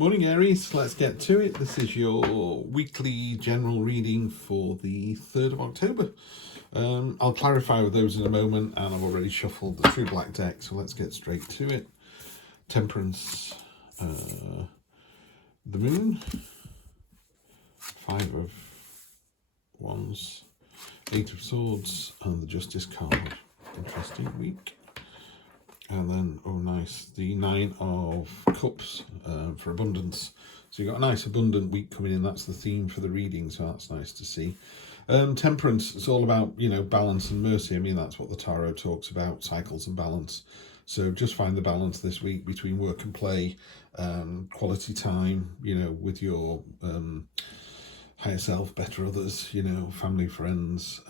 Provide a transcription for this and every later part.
Morning Aries, let's get to it. This is your weekly general reading for the 3rd of October. I'll clarify with those in a moment, and I've already shuffled the True Black deck, so let's get straight to it. Temperance, the Moon, 5 of Wands, 8 of Swords, and the Justice card. Interesting week. And then, oh nice, the 9 of Cups for abundance. So you've got a nice abundant week coming in. That's the theme for the reading, so that's nice to see. Temperance, it's all about, balance and mercy. I mean, that's what the Tarot talks about, cycles and balance. So just find the balance this week between work and play, quality time, with your higher self, better others, family, friends,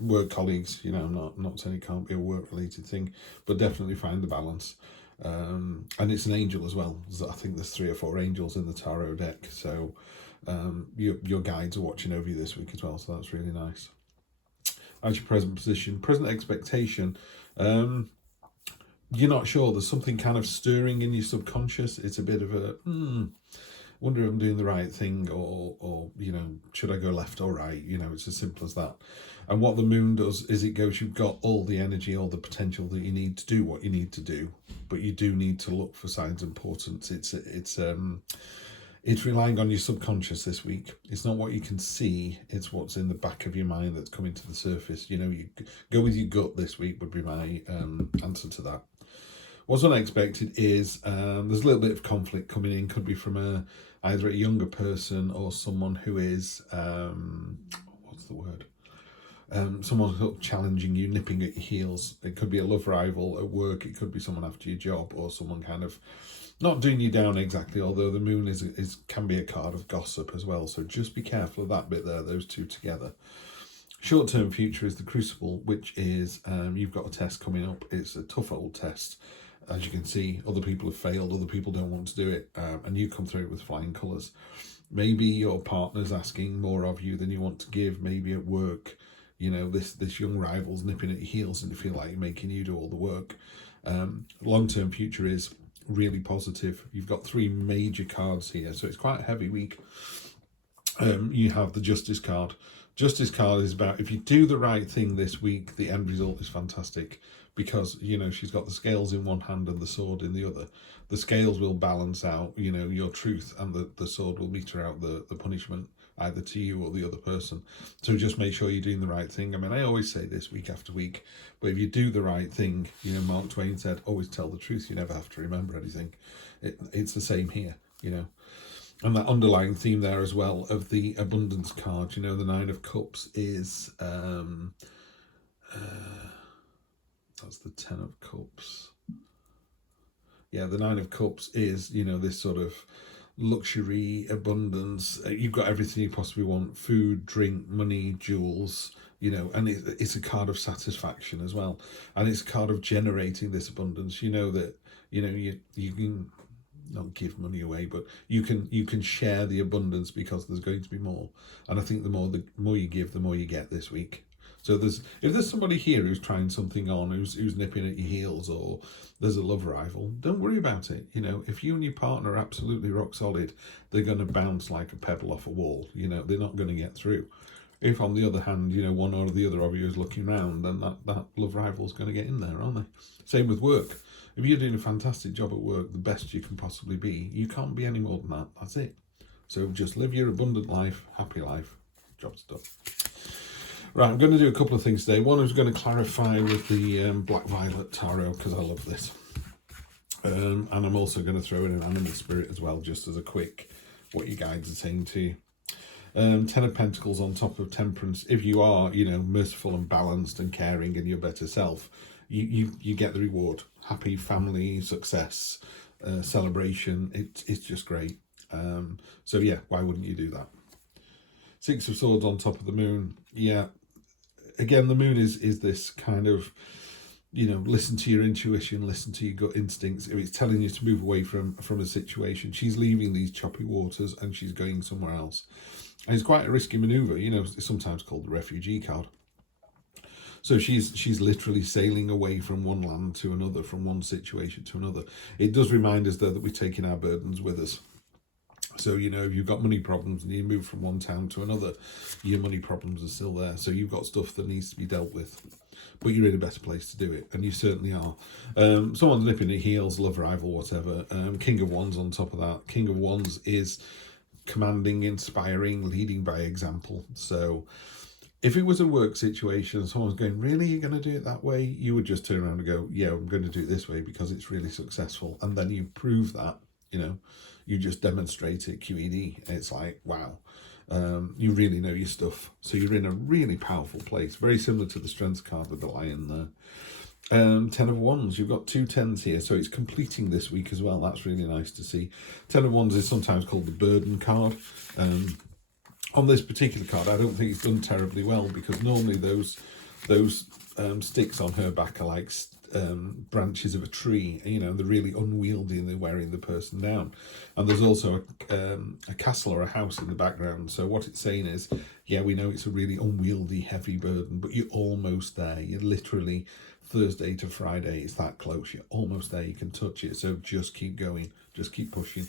work colleagues. I'm not saying it can't be a work-related thing, but definitely find the balance. And it's an angel as well. I think there's 3 or 4 angels in the tarot deck, so your guides are watching over you this week as well, so that's really nice. As your present position, present expectation, you're not sure. There's something kind of stirring in your subconscious. It's a bit of a wonder if I'm doing the right thing, or should I go left or right? It's as simple as that. And what the moon does is it goes, you've got all the energy, all the potential that you need to do what you need to do, but you do need to look for signs of importance. It's relying on your subconscious this week. It's not what you can see, it's what's in the back of your mind that's coming to the surface. You go with your gut this week would be my answer to that. What's unexpected is there's a little bit of conflict coming in. Could be from either a younger person or someone who is, what's the word? Someone who's challenging you, nipping at your heels. It could be a love rival at work. It could be someone after your job, or someone kind of not doing you down exactly, although the moon can be a card of gossip as well. So just be careful of that bit there, those two together. Short-term future is the Crucible, which is you've got a test coming up. It's a tough old test. As you can see, other people have failed, other people don't want to do it, and you come through with flying colours. Maybe your partner's asking more of you than you want to give. Maybe at work, this young rival's nipping at your heels and you feel like you're making you do all the work. Long-term future is really positive. You've got 3 major cards here, so it's quite a heavy week. You have the Justice card. Justice card is about, if you do the right thing this week, the end result is fantastic, because she's got the scales in one hand and the sword in the other. The scales will balance out your truth, and the sword will meter out the punishment, either to you or the other person. So just make sure you're doing the right thing. I mean, I always say this week after week, but if you do the right thing, Mark Twain said, always tell the truth, you never have to remember anything. It's the same here, And that underlying theme there as well of the abundance card, the 9 of Cups is that's the 10 of Cups. Yeah, the 9 of Cups is, this sort of luxury, abundance. You've got everything you possibly want: food, drink, money, jewels, and it's a card of satisfaction as well. And it's a card of generating this abundance. That, you can not give money away, but you can share the abundance, because there's going to be more. And I think the more you give, the more you get this week. So if there's somebody here who's trying something on, who's nipping at your heels, or there's a love rival, don't worry about it. If you and your partner are absolutely rock solid, they're going to bounce like a pebble off a wall. They're not going to get through. If on the other hand, one or the other of you is looking round, then that love rival's going to get in there, aren't they? Same with work. If you're doing a fantastic job at work, the best you can possibly be, you can't be any more than that. That's it. So just live your abundant life, happy life. Job's done. Right, I'm going to do a couple of things today. One is going to clarify with the Black Violet Tarot, because I love this. And I'm also going to throw in an animal spirit as well, just as a quick, what your guides are saying to you. 10 of Pentacles on top of Temperance. If you are, merciful and balanced and caring and your better self, you get the reward. Happy family, success, celebration. It's just great. So yeah, why wouldn't you do that? 6 of Swords on top of the Moon. Yeah. Again, the moon is this kind of, listen to your intuition, listen to your gut instincts. If it's telling you to move away from a situation, she's leaving these choppy waters and she's going somewhere else. And it's quite a risky maneuver. It's sometimes called the refugee card. So she's literally sailing away from one land to another, from one situation to another. It does remind us, though, that we're taking our burdens with us. So, you know, if you've got money problems and you move from one town to another, your money problems are still there. So you've got stuff that needs to be dealt with. But you're in a better place to do it, and you certainly are. Someone's nipping at heels, love rival, whatever. King of Wands on top of that. King of Wands is commanding, inspiring, leading by example. So if it was a work situation and someone's going, really, you're going to do it that way? You would just turn around and go, yeah, I'm going to do it this way because it's really successful. And then you prove that, you know, you just demonstrate it, QED. It's like, wow, you really know your stuff. So you're in a really powerful place. Very similar to the Strengths card with the lion there. 10 of Wands, you've got 2 10s here, so it's completing this week as well. That's really nice to see. 10 of Wands is sometimes called the burden card. On this particular card, I don't think it's done terribly well, because normally those sticks on her back are like branches of a tree, you know, they're really unwieldy and they're wearing the person down. And there's also a castle or a house in the background. So what it's saying is, yeah, we know it's a really unwieldy, heavy burden, but you're almost there. You're literally Thursday to Friday, it's that close. You're almost there. You can touch it. So just keep going. Just keep pushing.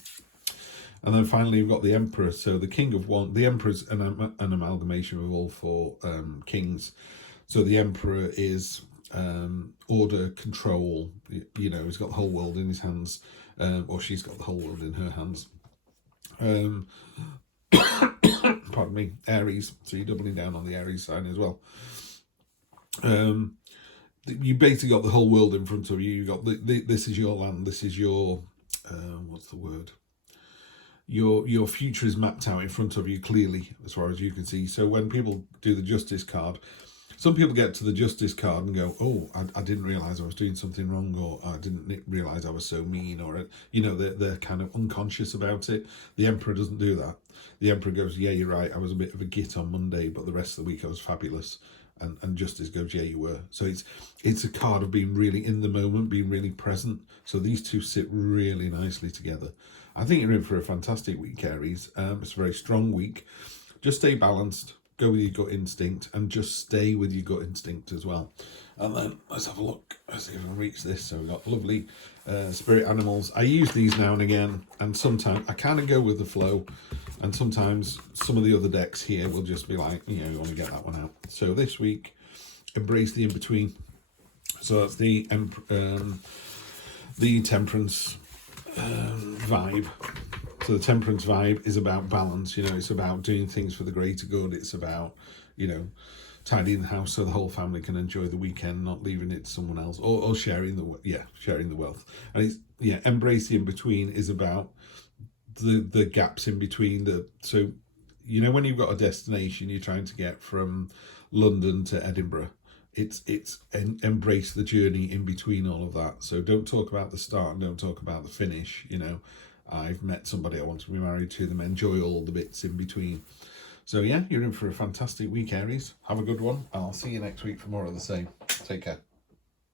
And then finally, you've got the Emperor. So the King of Wands, the Emperor's an amalgamation of all 4 kings. So the Emperor is order, control. You know, he's got the whole world in his hands, or she's got the whole world in her hands. Pardon me, Aries. So you're doubling down on the Aries sign as well. You basically got the whole world in front of you. You got this is your land. This is your what's the word? Your future is mapped out in front of you clearly, as far as you can see. So when people do the Justice card, some people get to the Justice card and go, oh, I didn't realise I was doing something wrong, or I didn't realise I was so mean, or, you know, they're kind of unconscious about it. The Emperor doesn't do that. The Emperor goes, yeah, you're right, I was a bit of a git on Monday, but the rest of the week I was fabulous. And Justice goes, yeah, you were. So it's a card of being really in the moment, being really present. So these two sit really nicely together. I think you're in for a fantastic week, Aries. It's a very strong week. Just stay balanced, go with your gut instinct, and just stay with your gut instinct as well. And then let's have a look. Let's see if I can reach this. So we've got lovely spirit animals. I use these now and again, and sometimes I kind of go with the flow, and sometimes some of the other decks here will just be like, you know, you want to get that one out. So this week, embrace the in-between. So that's the Temperance vibe. So the Temperance vibe is about balance. You know, it's about doing things for the greater good. It's about, you know, tidying the house so the whole family can enjoy the weekend, not leaving it to someone else, or sharing the wealth. And it's, yeah, embrace the in-between is about the gaps in between. So, you know, when you've got a destination, you're trying to get from London to Edinburgh, it's embrace the journey in between all of that. So don't talk about the start and don't talk about the finish. You know, I've met somebody I want to be married to them. Enjoy all the bits in between. So yeah, you're in for a fantastic week, Aries. Have a good one, and I'll see you next week for more of the same. Take care.